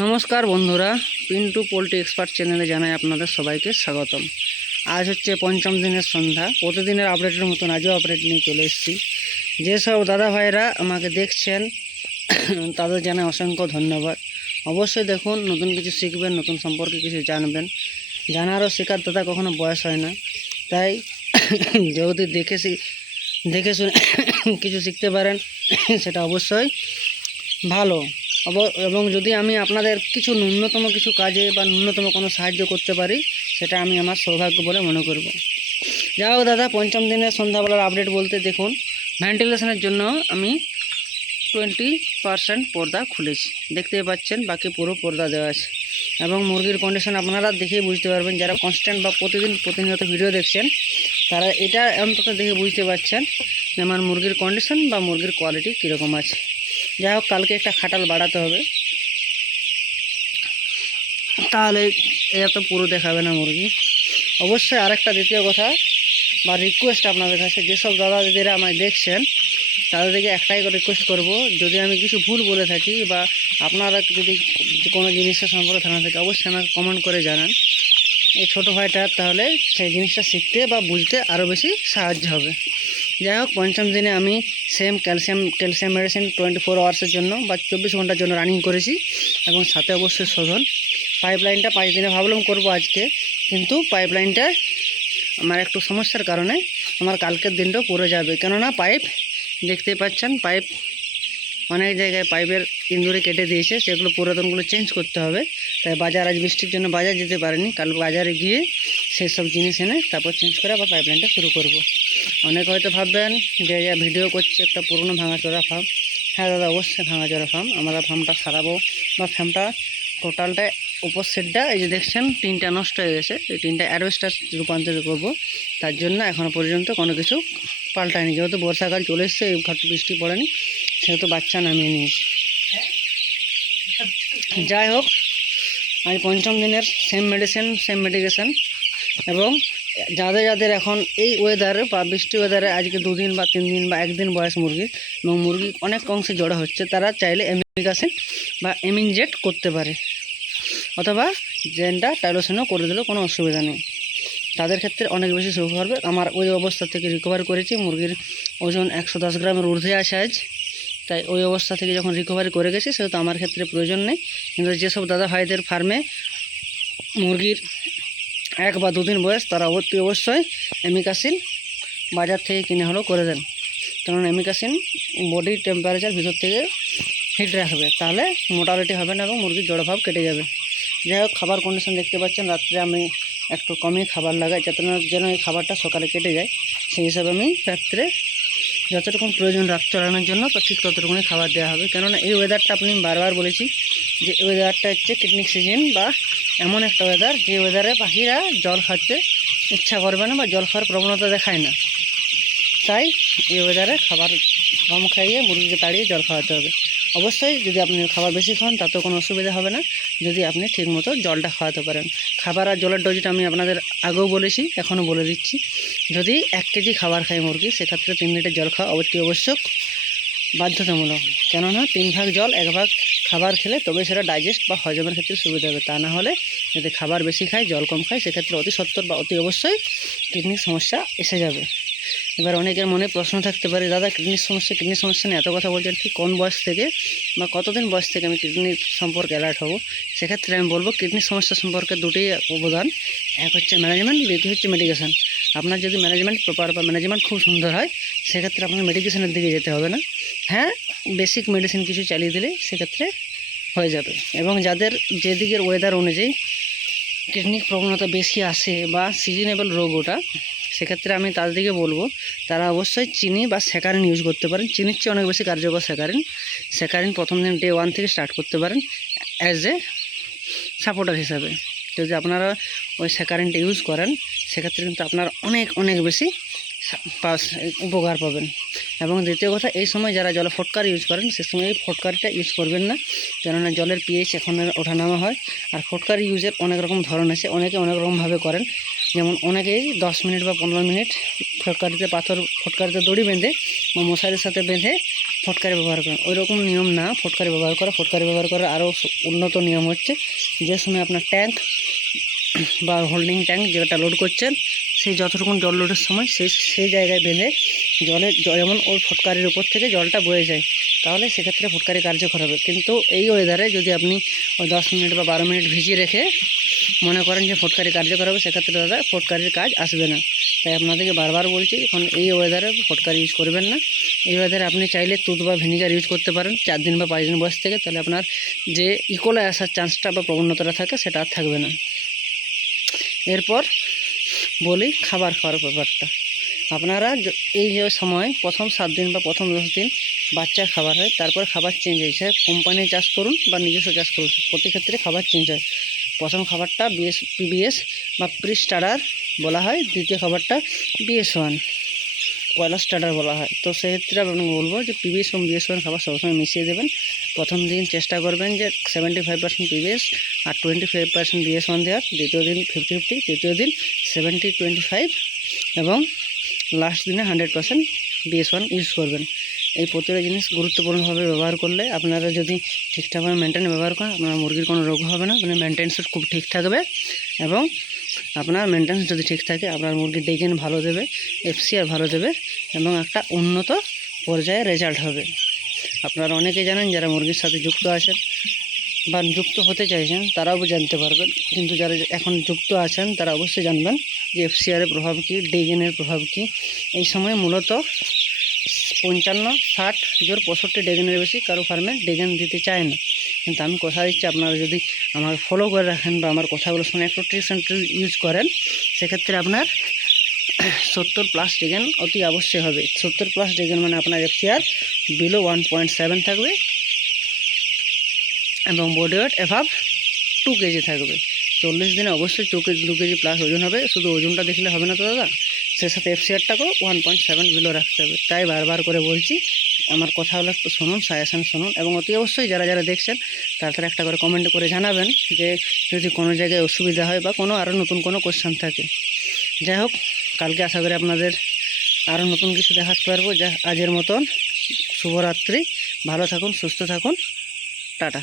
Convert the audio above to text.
নমস্কার বন্ধুরা, Pintu poultry expert চ্যানেলে জানাই আপনাদের সবাইকে স্বাগতম। আজ হচ্ছে পঞ্চম দিনের সন্ধ্যা। প্রতিদিনের আপডেটের মতন আজও আপডেট নিয়ে চলে এসেছি। যেসব দাদা ভাইরা আমাকে দেখছেন তাদের জানাই অসংখ্য ধন্যবাদ। অবশ্যই দেখুন, নতুন কিছু শিখবেন, নতুন সম্পর্কে কিছু জানবেন। জানার ও শেখার দাদা কখনো বয়স হয় না। তাই যদি দেখে শুনে কিছু শিখতে পারেন সেটা অবশ্যই ভালো। এবং যদি আমি আপনাদের কিছু ন্যূনতম কিছু কাজে বা ন্যূনতম কোনো সাহায্য করতে পারি, সেটা আমি আমার সৌভাগ্য বলে মনে করব। যাই হোক দাদা, পঞ্চম দিনের সন্ধ্যাবেলার আপডেট বলতে দেখুন, ভেন্টিলেশনের জন্য আমি 20% পর্দা খুলেছি, দেখতেই পাচ্ছেন। বাকি পুরো পর্দা দেওয়া আছে। এবং মুরগির কন্ডিশন আপনারা দেখেই বুঝতে পারবেন। যারা কনস্ট্যান্ট বা প্রতিনিয়ত ভিডিও দেখছেন, তারা এটা অন্তত দেখে বুঝতে পারছেন যে আমার মুরগির কন্ডিশন বা মুরগির কোয়ালিটি কীরকম আছে। যাই হোক, কালকে একটা খাটাল বাড়াতে হবে, তাহলে এত পুরো দেখাবে না মুরগি। অবশ্যই আরেকটা দ্বিতীয় কথা বা রিকোয়েস্ট আপনাদের কাছে, যেসব দাদা দিদিরা আমায় দেখছেন তাদেরকে একটাই রিকোয়েস্ট করব, যদি আমি কিছু ভুল বলে থাকি বা আপনারা যদি কোনো জিনিসের সম্পর্কে ধারণা থাকে, অবশ্যই আমাকে কমেন্ট করে জানান এই ছোটো ভাইটার, তাহলে সেই জিনিসটা শিখতে বা বুঝতে আরও বেশি সাহায্য হবে। যাই হোক, পঞ্চম দিনে আমি সেম ক্যালসিয়াম মেডিসিন 24 আওয়ার্সের জন্য বা 24 ঘন্টার জন্য রানিং করেছি। এবং সাথে অবশ্যই শোধন। পাইপলাইনটা 5 দিনে ভাবলাম করব আজকে, কিন্তু পাইপলাইনটা আমার একটু সমস্যার কারণে আমার কালকের দিনটাও পড়ে যাবে। কেননা পাইপ দেখতেই পাচ্ছেন, পাইপ অনেক জায়গায় পাইপের ইন্দুরে কেটে দিয়েছে, সেগুলো পুরাতনগুলো চেঞ্জ করতে হবে। তাই বাজার, আজ বৃষ্টির জন্য বাজার যেতে পারিনি, কাল বাজারে গিয়ে সেই সব জিনিস এনে তারপর চেঞ্জ করে আবার পাইপলাইনটা শুরু করব। অনেকে হয়তো ভাববেন যে ভিডিও করছে একটা পুরনো ভাঙাচোরা ফার্ম। হ্যাঁ দাদা, অবশ্যই ভাঙাচোরা ফার্ম। আমরা ফার্মটা সারাবো বা ফার্মটা টোটালটা উপর সেটটা এই যে দেখছেন টিনটা নষ্ট হয়ে গেছে, এই টিনটা অ্যাডভেস্টার রূপান্তরিত করব। তার জন্য এখনও পর্যন্ত কোনো কিছু পাল্টায়নি। যেহেতু বর্ষাকাল চলে এসছে, এই ঘাটু বৃষ্টি পড়েনি, সেহেতু বাচ্চা নামিয়ে নিয়েছি। যাই হোক, আজ পঞ্চম দিনের সেম মেডিসিন, সেম মেডিকেশান। এবং যাদের এখন এই ওয়েদারে বা বৃষ্টি ওয়েদারে আজকে 2 দিন বা 3 দিন বা 1 দিন বয়স মুরগির, এবং মুরগি অনেক অংশে জড়ো হচ্ছে, তারা চাইলে এমিগাসিন বা এমিনজেট করতে পারে, অথবা জেনটা টাইলোসিনও করে দিলেও কোনো অসুবিধা নেই। তাদের ক্ষেত্রে অনেক বেশি সুবিধা হবে। আমার ওই অবস্থা থেকে রিকভার করেছি। মুরগির ওজন 110 গ্রামের ঊর্ধ্বে আসে আজ। তাই ওই অবস্থা থেকে যখন রিকভারি করে গেছি, সেহেতু আমার ক্ষেত্রে প্রয়োজন নেই। কিন্তু যেসব দাদা ভাইদের ফার্মে মুরগির 1 বা 2 দিন বয়স, তারা অবশ্যই এমিকাসিন বাজার থেকে কিনে হলেও করে দেন। কারণ এমিকাসিন বডি টেম্পারেচার ভিতর থেকে হিট রাখবে, তাহলে মোটালিটি হবে না এবং মুরগির জড়ভাব কেটে যাবে। যাই হোক, খাবার কন্ডিশন দেখতে পাচ্ছেন। রাত্রে আমি একটু কমই খাবার লাগাই, যাতে যেন এই খাবারটা সকালে কেটে যায়। সেই হিসাবে আমি রাত্রে যতটুকু প্রয়োজন রাত চালানোর জন্য, তো ঠিক ততটুকুনি খাবার দেওয়া হবে। কেননা এই ওয়েদারটা, আপনি বারবার বলেছি যে এই ওয়েদারটা হচ্ছে পিকনিক সিজন, বা এমন একটা ওয়েদার যে ওয়েদারে পাখিরা জল খাচ্ছে ইচ্ছা করবে না বা জল খাওয়ার প্রবণতা দেখায় না। তাই এই ওয়েদারে খাবার কম খাইয়ে মুরগিকে তাড়িয়ে জল খাওয়াতে হবে। অবশ্যই যদি আপনি খাবার বেশি খান তাতেও কোনো অসুবিধা হবে না, যদি আপনি ঠিকমতো জলটা খাওয়াতে পারেন। খাবার আর জলের ডোজটা আমি আপনাদের আগেও বলেছি, এখনও বলে দিচ্ছি। যদি 1 কেজি খাবার খায় মুরগি, সেক্ষেত্রে 3 লিটার জল খাওয়া অতি আবশ্যক, বাধ্যতামূলক। কেননা 3 ভাগ জল 1 ভাগ খাবার খেলে তবে সেটা ডাইজেস্ট বা হজমের ক্ষেত্রে সুবিধা হবে। তা না হলে যদি খাবার বেশি খায়, জল কম খায়, সেক্ষেত্রে অতি সত্বর বা অতি অবশ্যই কিডনির সমস্যা এসে যাবে। এবার অনেকের মনে প্রশ্ন থাকতে পারে, দাদা কিডনির সমস্যা নিয়ে এত কথা বলছেন, ঠিক কোন বয়স থেকে বা কতদিন বয়স থেকে আমি কিডনির সম্পর্কে অ্যালার্ট হব? সেক্ষেত্রে আমি বলবো, কিডনির সমস্যা সম্পর্কে 2টি অবদান। এক হচ্ছে ম্যানেজমেন্ট, দ্বিতীয় হচ্ছে মেডিকেশান। আপনার যদি ম্যানেজমেন্ট প্রপার বা ম্যানেজমেন্ট খুব সুন্দর হয়, সেক্ষেত্রে আপনার মেডিকেশানের দিকে যেতে হবে না। হ্যাঁ, বেসিক মেডিসিন কিছু চালিয়ে দিলে সেক্ষেত্রে হয়ে যাবে। এবং যাদের যেদিকের ওয়েদার অনুযায়ী কিডনির প্রবণতা বেশি আসে বা সিজনেবল রোগ ওটা, সেক্ষেত্রে আমি তাদের দিকে বলবো তারা অবশ্যই চিনি বা স্যাকারিন ইউজ করতে পারেন। চিনির চেয়ে অনেক বেশি কার্যকর স্যাকারিন প্রথম দিন ডে 1 থেকে স্টার্ট করতে পারেন অ্যাজ এ সাপোর্টার হিসাবে। যদি আপনারা ওই স্যাকারিনটা ইউজ করেন, সেক্ষেত্রে কিন্তু আপনারা অনেক বেশি উপকার পাবেন। এবং দ্বিতীয় কথা, এই সময় যারা জলে ফটকারি ইউজ করেন, সে সময় এই ফটকারিটা ইউজ করবেন না। কেননা জলের পিএইচ এখন ওঠানামা হয়। আর ফটকারি ইউজের অনেক রকম ধরন আছে, অনেকে অনেক রকমভাবে করেন। যেমন অনেকেই 10 মিনিট বা 15 মিনিট ফটকারিতে দড়ি বেঁধে বা মশারির সাথে বেঁধে ফটকারি ব্যবহার করেন, ওই রকম নিয়ম না ফটকারি ব্যবহার করা। ফটকারি ব্যবহার করার আরও উন্নত নিয়ম হচ্ছে, যে সময় আপনার ট্যাঙ্ক বা হোল্ডিং ট্যাঙ্ক যেটা লোড করছেন, সেই যতটুকু জল লোডের সময় সেই জায়গায় বেঁধে যেমন ওই ফটকারির উপর থেকে জলটা বয়ে যায়, তাহলে সেক্ষেত্রে ফটকারি কার্যকর হবে। কিন্তু এই ওয়েদারে যদি আপনি ওই 10 মিনিট বা 12 মিনিট ভিজিয়ে রেখে মনে করেন যে ফটকারি কার্যকর হবে, সেক্ষেত্রে দাদা ফটকারির কাজ আসবে না। তাই আপনাদেরকে বারবার বলছি, এখন এই ওয়েদারে ফটকারি ইউজ করবেন না। এই ওয়েদারে আপনি চাইলে দুধ বা ভিনিগার ইউজ করতে পারেন 4 দিন বা 5 দিন বয়স থেকে, তাহলে আপনার যে ইকোলে আসার চান্সটা বা প্রবণতাটা থাকে সেটা আর থাকবে না। এরপর বলি খাবার খাওয়ার ব্যাপারটা। আপনারা এই যে সময় প্রথম 7 দিন বা প্রথম 10 দিন বাচ্চার খাবার হয়, তারপর খাবার চেঞ্জ হয়েছে। কোম্পানি চাষ করুন বা নিজস্ব চাষ করুন, প্রতি ক্ষেত্রে খাবার চেঞ্জ হয়। প্রথম খাবারটা পিবিএস বা প্রি স্টার্টার বলা হয়, দ্বিতীয় খাবারটা BS1 পয়লা স্টার্টার বলা হয়। তো সেক্ষেত্রে আপনাকে বলবো যে পিবিএস এবং BS1 খাবার সবসময় মিশিয়ে দেবেন। প্রথম দিন চেষ্টা করবেন যে 75% পিবিএস আর 25% BS1 দেওয়ার, দ্বিতীয় দিন 50-50, তৃতীয় দিন 70-25 এবং লাস্ট দিনে 100% BS1 ইউজ করবেন। এই প্রতিটা জিনিস গুরুত্বপূর্ণভাবে ব্যবহার করলে, আপনারা যদি ঠিকঠাকভাবে মেনটেন ব্যবহার করেন, আপনার মুরগির কোনো রোগ হবে না, মানে মেনটেন্স খুব ঠিক থাকবে। এবং আপনার মেনটেন্স যদি ঠিক থাকে, আপনার মুরগির ডেগেন ভালো দেবে, FCR ভালো দেবে এবং একটা উন্নত পর্যায়ে রেজাল্ট হবে। আপনারা অনেকেই জানেন, যারা মুরগির সাথে যুক্ত আছেন বা যুক্ত হতে চাইছেন তারাও জানতে পারবেন, কিন্তু যারা এখন যুক্ত আছেন তারা অবশ্যই জানবেন যে FCR-এর প্রভাব কী, ডেগেনের প্রভাব কী। এই সময় মূলত 55, 60, জোর 65 ডেগেনের বেশি কারো ফার্মে ডেগেন দিতে চায় না। কিন্তু আমি কথা দিচ্ছি, আপনারা যদি আমার ফলো করে রাখেন বা আমার কথাগুলো শুনে একটু ট্রিক্স অ্যান্ড ট্রিক ইউজ করেন, সেক্ষেত্রে আপনার 70+ ডেগেন অতি অবশ্যই হবে। 70+ ডেগেন মানে আপনার FCR বিলো 1.7 থাকবে এবং বডি ওয়েট অ্যাভাব 2 কেজি থাকবে। 40 দিনে অবশ্যই 2 কেজি প্লাস ওজন হবে। শুধু ওজনটা দেখলে হবে না তো দাদা, সে সাথে FCR-টাকেও 1.7 বিলো রাখতে হবে। তাই বারবার করে বলছি, আমার কথাগুলো একটু শুনুন, সাজেশান শুনুন এবং অতি অবশ্যই যারা দেখছেন তারা একটা করে কমেন্ট করে জানাবেন যে যদি কোনো জায়গায় অসুবিধা হয় বা কোনো আরও নতুন কোনো কোশ্চেন থাকে। যাই হোক, কালকে আশা করি আপনাদের আরও নতুন কিছু দেখাতে পারবো। যা আজের মতন শুভরাত্রি, ভালো থাকুন, সুস্থ থাকুন, টাটা।